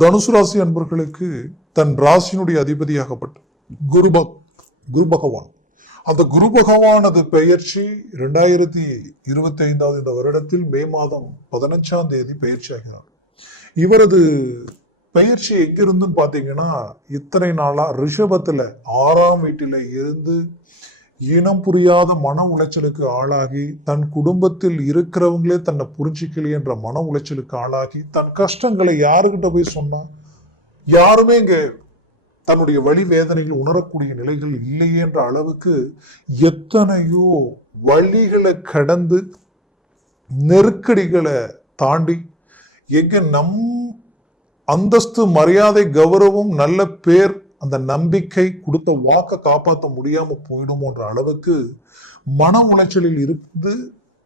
தனுசு ராசி அன்பர்களுக்கு தன் ராசியினுடைய அதிபதியாகப்பட்ட குரு பக் குரு பகவான். அந்த குரு பகவானது பெயர்ச்சி ரெண்டாயிரத்தி இருபத்தி ஐந்தாவது இந்த வருடத்தில் மே மாதம் பதினஞ்சாம் தேதி பயிற்சி ஆகிறார். இவரது பெயர்ச்சி எங்கிருந்துன்னு பார்த்தீங்கன்னா இத்தனை நாளாக ரிஷபத்தில் ஆறாம் வீட்டில் இருந்து இனம் புரியாத மன உளைச்சலுக்கு ஆளாகி தன் குடும்பத்தில் இருக்கிறவங்களே தன்னை புரிஞ்சிக்கலையே என்ற மன உளைச்சலுக்கு ஆளாகி தன் கஷ்டங்களை யாருக்கிட்ட போய் சொன்னா யாருமே இங்கே தன்னுடைய வழி வேதனைகள் உணரக்கூடிய நிலைகள் இல்லையே என்ற அளவுக்கு எத்தனையோ வழிகளை கடந்து நெருக்கடிகளை தாண்டி எங்க நம் அந்தஸ்து மரியாதை கௌரவம் நல்ல பேர் அந்த நம்பிக்கை கொடுத்த வாக்கை காப்பாற்ற முடியாம போயிடுமோன்ற அளவுக்கு மன உளைச்சலில் இருந்து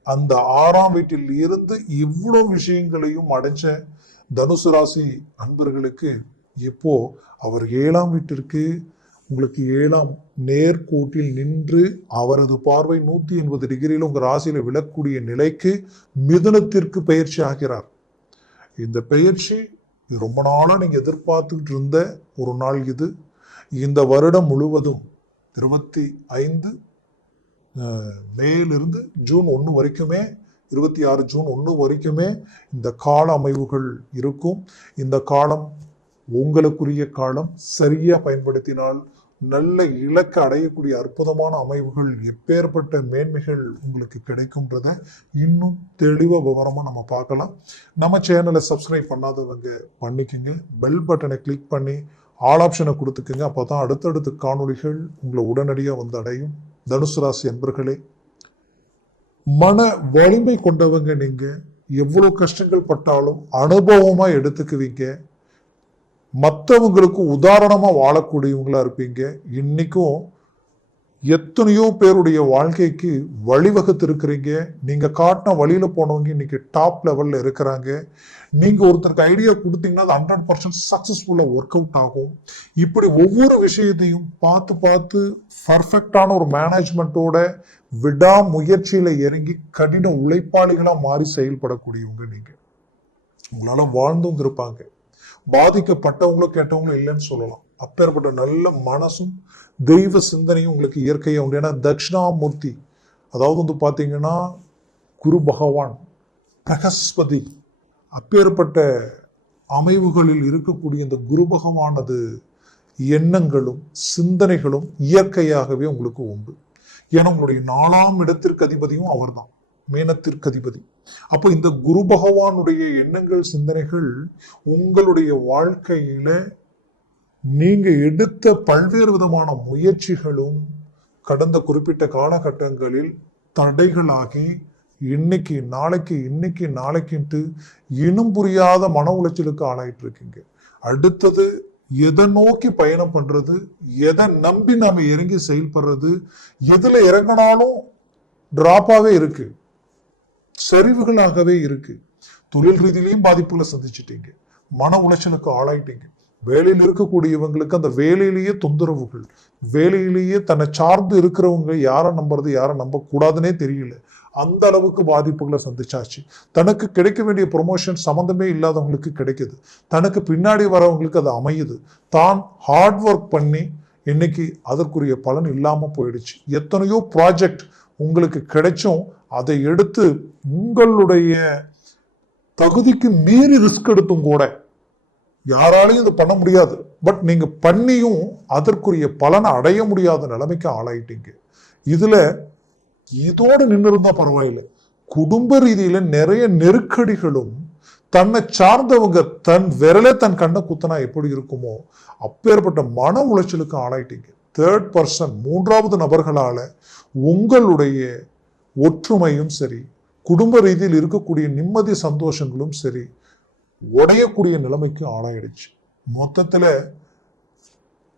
அந்த ஆறாம் வீட்டில் இருந்து இவ்வளவு விஷயங்களையும் அடைஞ்ச தனுசு ராசி அன்பர்களுக்கு இப்போ அவர் ஏழாம் வீட்டிற்கு உங்களுக்கு ஏழாம் நேர்கோட்டில் நின்று அவரது பார்வை நூத்தி எண்பது டிகிரியில் உங்க ராசியில விழக்கூடிய நிலைக்கு மிதுனத்திற்கு பயிற்சி ஆகிறார். இந்த பயிற்சி ரொம்ப நாளா நீங்க எதிர்பார்த்துக்கிட்டு இருந்த ஒரு நாள் இது. இந்த வருடம் முழுவதும் இருபத்தி ஐந்து மேலிருந்து ஜூன் ஒன்று வரைக்குமே இருபத்தி ஆறு ஜூன் ஒன்று வரைக்குமே இந்த கால அமைவுகள் இருக்கும். இந்த காலம் உங்களுக்குரிய காலம். சரியாக பயன்படுத்தினால் நல்ல இலக்க அடையக்கூடிய அற்புதமான அமைவுகள் எப்பேற்பட்ட மேன்மைகள் உங்களுக்கு கிடைக்கும்ன்றத இன்னும் தெளிவாக விவரமாக நம்ம பார்க்கலாம். நம்ம சேனலை சப்ஸ்கிரைப் பண்ணாதவங்க பண்ணிக்கோங்க. பெல் பட்டனை கிளிக் பண்ணி ஆல் ஆப்ஷனை கொடுத்துக்குங்க. அப்போ தான் அடுத்தடுத்த காணொளிகள் உங்களை உடனடியாக வந்து அடையும். தனுசு ராசி அன்பர்களே மன வலிமை கொண்டவங்க நீங்கள் எவ்வளோ கஷ்டங்கள் பட்டாலும் அனுபவமாக எடுத்துக்குவீங்க. மற்றவங்களுக்கு உதாரணமாக வாழக்கூடியவங்களா இருப்பீங்க. இன்றைக்கும் எத்தனையோ பேருடைய வாழ்க்கைக்கு வழிவகுத்து இருக்கிறீங்க நீங்கள் காட்டின வழியில் போனவங்க இன்னைக்கு டாப் லெவலில் இருக்கிறாங்க. நீங்கள் ஒருத்தருக்கு ஐடியா கொடுத்தீங்கன்னா அது ஹண்ட்ரட் பர்சன்ட் சக்ஸஸ்ஃபுல்லாக ஒர்க் அவுட் ஆகும். இப்படி ஒவ்வொரு விஷயத்தையும் பார்த்து பார்த்து பர்ஃபெக்டான ஒரு மேனேஜ்மெண்ட்டோட விடாமுயற்சியில் இறங்கி கடின உழைப்பாளிகளாக மாறி செயல்படக்கூடியவங்க நீங்கள் உங்களால் வாழ்ந்தும் இருப்பாங்க. பாதிக்கப்பட்டவங்களும் கேட்டவங்களும் இல்லைன்னு சொல்லலாம். அப்பேற்பட்ட நல்ல மனசும் தெய்வ சிந்தனையும் உங்களுக்கு இயற்கையாக உண்டு. ஏன்னா தட்சிணாமூர்த்தி அதாவது வந்து பார்த்தீங்கன்னா குரு பகவான் பிரகஸ்பதி அப்பேற்பட்ட அமைவுகளில் இருக்கக்கூடிய இந்த குரு பகவானது எண்ணங்களும் சிந்தனைகளும் இயற்கையாகவே உங்களுக்கு உண்டு. ஏன்னா உங்களுடைய நாலாம் இடத்திற்கு அதிபதியும் அவர்தான் மேனத்திற்கு அதிபதி. அப்போ இந்த குரு பகவானுடைய எண்ணங்கள் சிந்தனைகள் உங்களுடைய வாழ்க்கையில நீங்கள் எடுத்த பல்வேறு விதமான முயற்சிகளும் கடந்த குறிப்பிட்ட காலகட்டங்களில் தடைகளாகி இன்னைக்கு நாளைக்கு இன்னைக்கு நாளைக்குன்ட்டு இனம் புரியாத மன உளைச்சலுக்கு ஆளாயிட்டு இருக்கீங்க. அடுத்தது எதை நோக்கி பயணம் பண்றது எதை நம்பி நாம இறங்கி செயல்படுறது எதுல இறங்கினாலும் டிராப்பாகவே இருக்கு. சரிவுகளாகவே இருக்கு. தொழில் ரீதியிலையும் பாதிப்புகளை சந்திச்சிட்டீங்க. மன உளைச்சலுக்கு ஆளாயிட்டீங்க. வேலையில் இருக்கக்கூடியவங்களுக்கு அந்த வேலையிலேயே தொந்தரவுகள் வேலையிலேயே தன்னை சார்ந்து இருக்கிறவங்க யாரை நம்புறது யாரை நம்பக்கூடாதுன்னே தெரியல. அந்த அளவுக்கு பாதிப்புகளை சந்திச்சாச்சு. தனக்கு கிடைக்க வேண்டிய ப்ரொமோஷன் சம்மந்தமே இல்லாதவங்களுக்கு கிடைக்குது. தனக்கு பின்னாடி வரவங்களுக்கு அது அமையுது. தான் ஹார்ட் ஒர்க் பண்ணி இன்னைக்கு அதற்குரிய பலன் இல்லாமல் போயிடுச்சு. எத்தனையோ ப்ராஜெக்ட் உங்களுக்கு கிடைச்சும் அதை எடுத்து உங்களுடைய தகுதிக்கு மீறி ரிஸ்க் எடுத்தும் கூட யாராலையும் இது பண்ண முடியாது. பட் நீங்கள் பண்ணியும் அதற்குரிய பலனை அடைய முடியாத நிலைமைக்கு ஆளாயிட்டீங்க. இதில் இதோடு நின்று இருந்தால் பரவாயில்லை. குடும்ப ரீதியில் நிறைய நெருக்கடிகளும் தன்னை சார்ந்தவங்க தன் விரலே தன் கண்ணை குத்தனா எப்படி இருக்குமோ அப்பேற்பட்ட மன உளைச்சலுக்கு ஆளாயிட்டீங்க. தேர்ட் பர்சன் மூன்றாவது நபர்களால் உங்களுடைய ஒற்றுமையும் சரி குடும்ப ரீதியில் இருக்கக்கூடிய நிம்மதி சந்தோஷங்களும் சரி உடையக்கூடிய நிலைமைக்கு ஆளாயிடுச்சு. மொத்தத்துல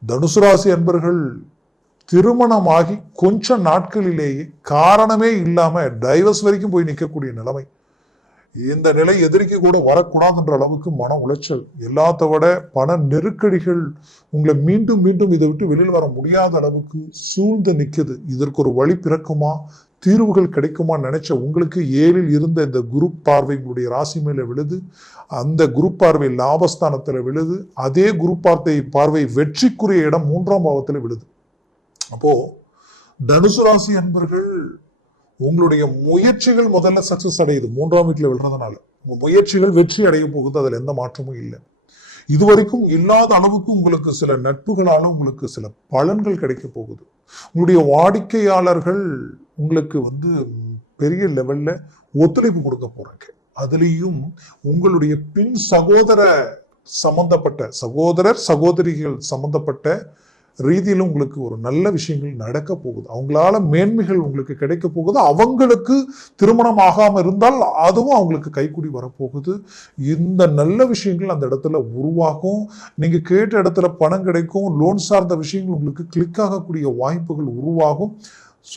தனுசு ராசி அன்பர்கள் திருமணமாகி கொஞ்ச நாட்களிலேயே காரணமே இல்லாம டைவர்ஸ் வரைக்கும் போய் நிற்கக்கூடிய நிலைமை. இந்த நிலை எதிரிக்கு கூட வரக்கூடாதுன்ற அளவுக்கு மன உளைச்சல். எல்லாத்த விட பண நெருக்கடிகள் உங்களை மீண்டும் மீண்டும் இதை விட்டு வெளியில் வர முடியாத அளவுக்கு சூழ்ந்து நிற்குது இதற்கு ஒரு வழி பிறக்குமா? தீர்வுகள் கிடைக்குமா நினைச்ச உங்களுக்கு ஏழில் இருந்த இந்த குரு பார்வை உங்களுடைய ராசி மேலே விழுது. அந்த குரு பார்வை லாபஸ்தானத்தில் விழுது. அதே குரு பார்வை பார்வை வெற்றிக்குரிய இடம் மூன்றாம் பாவத்தில் விழுது. அப்போ தனுசு ராசி அன்பர்கள் உங்களுடைய முயற்சிகள் முதல்ல சக்சஸ் அடையுது. மூன்றாம் வீட்டில் விழுறதுனால. உங்கள் முயற்சிகள் வெற்றி அடைய போகுது. அதில் எந்த மாற்றமும் இல்லை. இதுவரைக்கும் இல்லாத அளவுக்கு உங்களுக்கு சில நட்புகளால் உங்களுக்கு சில பலன்கள் கிடைக்க போகுது. உங்களுடைய வாடிக்கையாளர்கள் உங்களுக்கு வந்து பெரிய லெவல்ல ஒத்துழைப்பு கொடுக்க போறாங்க. அதுலேயும் உங்களுடைய பின் சகோதர சம்பந்தப்பட்ட சகோதரர் சகோதரிகள் சம்பந்தப்பட்ட ரீதியிலும் உங்களுக்கு ஒரு நல்ல விஷயங்கள் நடக்க போகுது. அவங்களால மேன்மைகள் உங்களுக்கு கிடைக்க போகுது. அவங்களுக்கு திருமணம் ஆகாமல் இருந்தால் அதுவும் அவங்களுக்கு கைக்கூடி வரப்போகுது. இந்த நல்ல விஷயங்கள் அந்த இடத்துல உருவாகும். நீங்கள் கேட்ட இடத்துல பணம் கிடைக்கும். லோன் சார்ந்த விஷயங்கள் உங்களுக்கு கிளிக் ஆகக்கூடிய வாய்ப்புகள் உருவாகும்.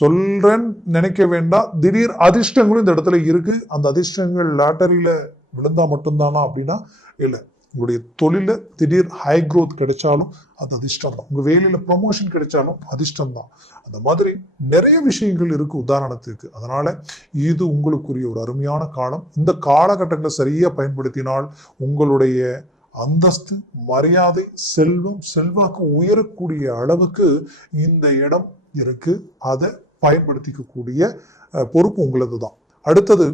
சொல்கிறேன்னு நினைக்க வேண்டாம். திடீர் அதிர்ஷ்டங்களும் இந்த இடத்துல இருக்குது அந்த அதிர்ஷ்டங்கள் லாட்டரியில் விழுந்தால் மட்டும்தானா அப்படின்னா இல்லை. உங்களுடைய தொழில திடீர் ஹை growth கிடைச்சாலும் அது அதிர்ஷ்டம் தான் உங்க வேலையில ப்ரொமோஷன் கிடைச்சாலும் அதிர்ஷ்டம் தான் அந்த மாதிரி நிறைய விஷயங்கள் இருக்கு உதாரணத்துக்கு. அதனால இது உங்களுக்குரிய ஒரு அருமையான காலம். இந்த காலகட்டங்களை சரியா பயன்படுத்தினால் உங்களுடைய அந்தஸ்து மரியாதை செல்வம் செல்வாக்கு உயரக்கூடிய அளவுக்கு இந்த இடம் இருக்கு. அதை பயன்படுத்திக்கக்கூடிய பொறுப்பு உங்களது தான் அடுத்தது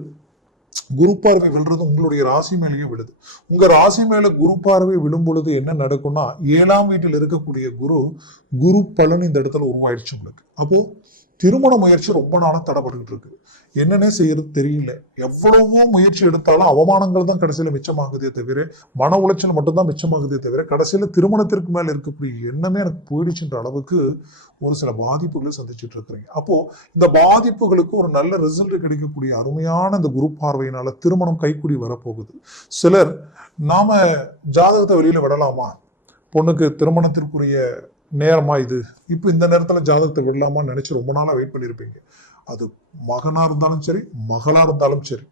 குரு பார்வை விழுறது உங்களுடைய ராசி மேலேயே விழுது. உங்க ராசி மேல குரு பார்வை விழும் பொழுது என்ன நடக்கும்னா ஏழாம் வீட்டில் இருக்கக்கூடிய குரு குரு பலன் இந்த இடத்துல உருவாயிடுச்சு உங்களுக்கு. அப்போ திருமண முயற்சி ரொம்ப நாளாக தடைபட்டுக்கிட்டு இருக்கு. என்னன்னே செய்யறது தெரியல. எவ்வளவோ முயற்சி எடுத்தாலும் அவமானங்கள் தான் கடைசியில் மிச்சமாகுதே தவிர மன உளைச்சல் மட்டும்தான் மிச்சமாகுதே தவிர கடைசியில் திருமணத்திற்கு மேலே இருக்கக்கூடிய எண்ணமே எனக்கு போயிடுச்சுன்ற அளவுக்கு ஒரு சில பாதிப்புகளை சந்திச்சுட்டு இருக்கிறீங்க. அப்போ இந்த பாதிப்புகளுக்கு ஒரு நல்ல ரிசல்ட் கிடைக்கக்கூடிய அருமையான இந்த குரு பார்வையினால திருமணம் கைக்கூடி வரப்போகுது. சிலர் நாம ஜாதகத்தை வெளியில விடலாமா? பொண்ணுக்கு திருமணத்திற்குரிய நேரமா இது இப்போ இந்த நேரத்தில் ஜாதகத்தை விடலாமான்னு நினைச்சு ரொம்ப நாளாக வெயிட் பண்ணியிருப்பீங்க அது மகனாக இருந்தாலும் சரி மகளாக இருந்தாலும் சரி.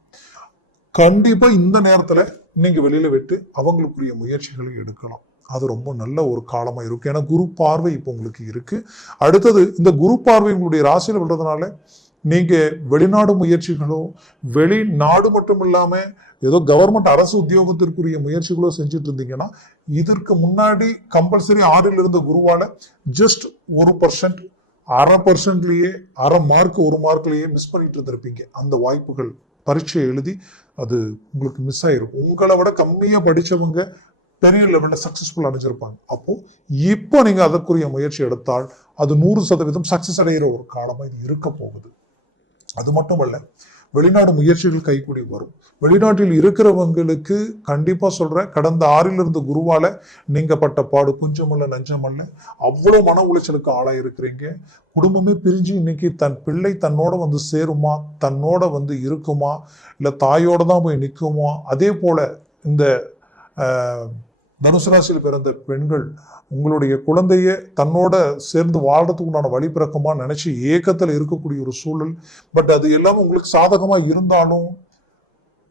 கண்டிப்பாக இந்த நேரத்தில் நீங்கள் வெளியில் விட்டு அவங்களுக்குரிய முயற்சிகளை எடுக்கலாம். அது ரொம்ப நல்ல ஒரு காலமாக இருக்கும் ஏன்னா குரு பார்வை இப்போ உங்களுக்கு இருக்குது அடுத்தது இந்த குரு பார்வை உங்களுடைய ராசியில் விடுறதுனால நீங்கள் வெளிநாடு முயற்சிகளோ வெளிநாடு மட்டும் இல்லாமல் ஏதோ கவர்மெண்ட் அரசு உத்தியோகத்திற்குரிய முயற்சிகளோ செஞ்சுட்டு இருந்தீங்கன்னா இதற்கு முன்னாடி கம்பல்சரி ஆறில் இருந்த குருவால் ஜஸ்ட் ஒரு பர்சன்ட் அரை பர்சன்ட்லேயே அரை மார்க் ஒரு மார்க்லேயே மிஸ் பண்ணிட்டு இருந்திருப்பீங்க அந்த வாய்ப்புகள் பரீட்சை எழுதி அது உங்களுக்கு மிஸ் ஆகிருக்கும் உங்களை விட கம்மியாக படித்தவங்க பெரிய லெவலில் சக்ஸஸ்ஃபுல் அடைஞ்சிருப்பாங்க. அப்போது இப்போ நீங்கள் அதற்குரிய முயற்சி எடுத்தால் அது நூறு சதவீதம் சக்ஸஸ் அடைகிற ஒரு காலமாக இது இருக்க போகுது. அது மட்டுமல்ல வெளிநாடு முயற்சிகள் கைகூடி வரும். வெளிநாட்டில் இருக்கிறவங்களுக்கு கண்டிப்பாக சொல்கிறேன் கடந்த ஆறில் குருவால் குருவால பட்ட பாடு குஞ்சமல்ல நஞ்சமல்ல. அவ்வளோ மன உளைச்சலுக்கு ஆளாயிருக்கிறீங்க குடும்பமே பிரிஞ்சு இன்னைக்கு தன் பிள்ளை தன்னோட வந்து சேருமா தன்னோட வந்து இருக்குமா இல்லை தாயோட தான் போய் நிற்குமா அதே போல் இந்த தனுசு ராசியில் பிறந்த பெண்கள் உங்களுடைய குழந்தைய தன்னோட சேர்ந்து வாழ்றதுக்கு உண்டான வழி பிறக்குமா நினைச்சு இருக்கக்கூடிய ஒரு சூழல். பட் அது எல்லாமே உங்களுக்கு சாதகமாக இருந்தாலும்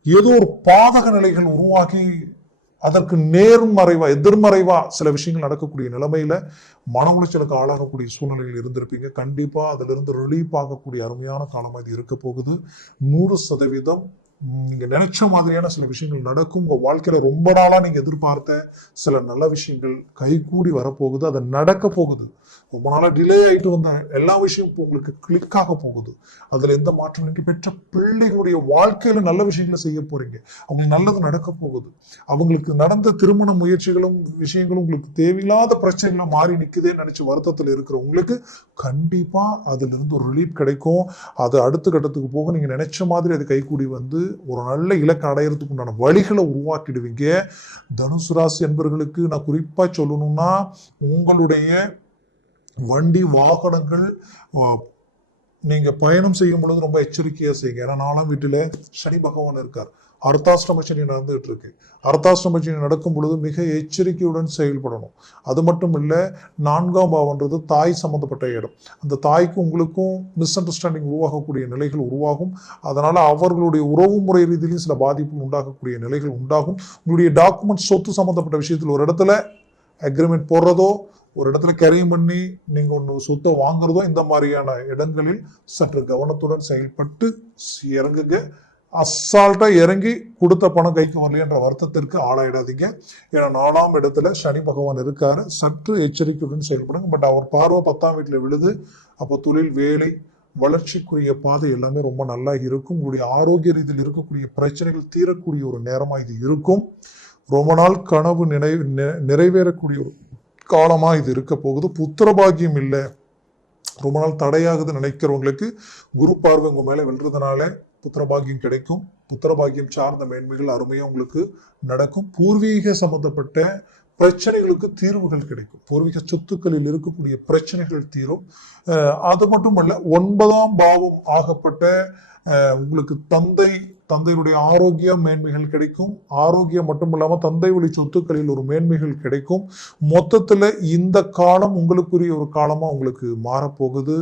ஏதோ ஒரு பாதக நிலைகள் உருவாகி அதற்கு நேர்மறைவா எதிர்மறைவா சில விஷயங்கள் நடக்கக்கூடிய நிலைமையில மன உளைச்சலுக்கு ஆளாகக்கூடிய சூழ்நிலையில் இருந்திருப்பீங்க. கண்டிப்பா அதுல இருந்து ரிலீஃப் ஆகக்கூடிய அருமையான காலமாக இது இருக்க போகுது. நூறு சதவீதம் நீங்க நினைச்ச மாதிரியான சில விஷயங்கள் நடக்கும். உங்க வாழ்க்கையில ரொம்ப நாளா நீங்க எதிர்பார்த்த சில நல்ல விஷயங்கள் கைகூடி வரப்போகுது. அது நடக்க போகுது. ரொம்ப நாளாக டிலே ஆகிட்டு வந்த எல்லா விஷயம் உங்களுக்கு கிளிக்காக போகுது. அதில் எந்த மாற்றம் நீங்கள் பெற்ற பிள்ளைகளுடைய வாழ்க்கையில் நல்ல விஷயங்களை செய்ய போகிறீங்க அவங்களுக்கு நல்லது நடக்க போகுது. அவங்களுக்கு நடந்த திருமண முயற்சிகளும் விஷயங்களும் உங்களுக்கு தேவையில்லாத பிரச்சனைகளாக மாறி நிற்குதேன்னு நினச்சி வருத்தத்தில் இருக்கிற உங்களுக்கு கண்டிப்பாக அதுலேருந்து ஒரு ரிலீஃப் கிடைக்கும். அது அடுத்த கட்டத்துக்கு போக நீங்கள் நினச்ச மாதிரி அது கைகூடி வந்து ஒரு நல்ல இலக்கு அடையிறதுக்கு உண்டான வழிகளை உருவாக்கிடுவீங்க. தனுசு ராசி என்பவர்களுக்கு நான் குறிப்பாக சொல்லணும்னா உங்களுடைய வண்டி வாகனங்கள் நீங்கள் பயணம் செய்யும் பொழுது ரொம்ப எச்சரிக்கையாக செய்யுங்க. ஏன்னா நாலாம் வீட்டில் சனி பகவான் இருக்கார். அர்த்தாஷ்டம சனி நடந்துகிட்டு இருக்கு அர்த்தாஷ்டம சனி நடக்கும் பொழுது மிக எச்சரிக்கையுடன் செயல்படணும். அது மட்டும் இல்லை நான்காம் பாவன்றது தாய் சம்மந்தப்பட்ட இடம். அந்த தாய்க்கும் உங்களுக்கும் மிஸ் அண்டர்ஸ்டாண்டிங் உருவாகக்கூடிய நிலைகள் உருவாகும். அதனால் அவர்களுடைய உறவு முறை ரீதியிலும் சில பாதிப்புகள் உண்டாகக்கூடிய நிலைகள் உண்டாகும். உங்களுடைய டாக்குமெண்ட் சொத்து சம்மந்தப்பட்ட விஷயத்தில் ஒரு இடத்துல அக்ரிமெண்ட் போடுறதோ ஒரு இடத்துல கரையும் பண்ணி நீங்க ஒன்று சொத்தை வாங்குறதோ இந்த மாதிரியான இடங்களில் சற்று கவனத்துடன் செயல்பட்டு இறங்குங்க. அசால்ட்டா இறங்கி கொடுத்த பணம் கைக்கு வரலையன்ற வருத்தத்திற்கு ஆளாயிடாதீங்க. ஏன்னா நாலாம் இடத்துல சனி பகவான் இருக்காரு. சற்று எச்சரிக்கையுடன் செயல்படுங்க. பட் அவர் பார்வை பத்தாம் வீட்டில் விழுது. அப்போ தொழில் வேலை வளர்ச்சிக்குரிய பாதை எல்லாமே ரொம்ப நல்லா இருக்கும். உங்களுடைய ஆரோக்கிய ரீதியில் இருக்கக்கூடிய பிரச்சனைகள் தீரக்கூடிய ஒரு நேரமா இது இருக்கும். ரொம்ப நாள் கனவு நினைவு நிறைவேறக்கூடிய ஒரு காலமாக இது இருக்க போகுது. புத்திர பாக்கியம் இல்லை. ரொம்ப நாள் தடையாகுது நினைக்கிறவங்களுக்கு குரு பார்வை உங்கள் மேலே வெல்றதுனால புத்திர பாக்கியம் கிடைக்கும். புத்திர பாக்கியம் சார்ந்த மேன்மைகள் அருமையாக உங்களுக்கு நடக்கும். பூர்வீக சம்பந்தப்பட்ட பிரச்சனைகளுக்கு தீர்வுகள் கிடைக்கும். பூர்வீக சொத்துக்களில் இருக்கக்கூடிய பிரச்சனைகள் தீரும். அது மட்டுமல்ல ஒன்பதாம் பாவம் ஆகப்பட்ட உங்களுக்கு தந்தை தந்தையுடைய ஆரோக்கிய மேன்மைகள் கிடைக்கும். ஆரோக்கியம் மட்டும் இல்லாமல் தந்தை வழி சொத்துக்களில் ஒரு மேன்மைகள் கிடைக்கும். மொத்தத்தில் இந்த காலம் உங்களுக்குரிய ஒரு காலமாக உங்களுக்கு மாறப்போகுது.